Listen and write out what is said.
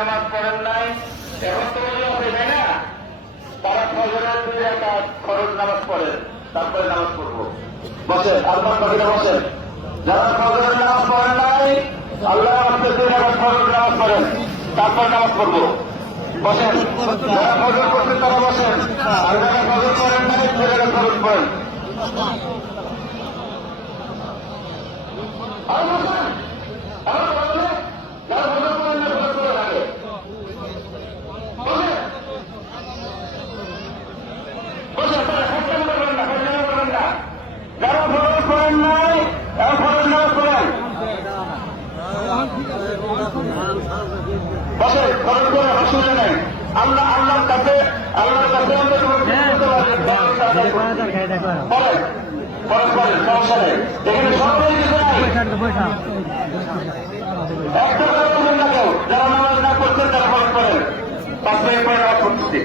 নামাজ পড়েন নাই। এখন তো হবে তাই না। তারা ফজরের দুই রাকাত ফরজ নামাজ পড়েন তারপরে নামাজ পড়ব। বসেন আল্লাহ পাখিরা বসেন। যারা ফজরের নামাজ পড়েন নাই, আল্লাহ আমাদের দুই রাকাত ফরজ নামাজ পড়েন। তারপর নামাজ পড়ব। বসেন, যারা ফজর করছেন তারা বসেন। আর যারা ফজর করেন নাই দুই রাকাত ফরজ পড়েন আর বসেন আর বসেন যারা ফজর করেন না ফজর করে থাকে বসেন বসেন তারা সত্যি করবেন না সত্যি করবেন না যারা ফরজ করেন নাই এবং ফরজ নামাজ পড়েন বসে খরচ করে নেই আল্লাহ আল্লাহর কাছে আল্লাহর কাছে আমরা বলেন খরচ সমস্যা নেই এখানে সরকারি কিছু একটা করে না কেউ যারা নামাজ না করছেন তারা খরচ করেন। পাঁচ মিনিট পরে পড়তেছি।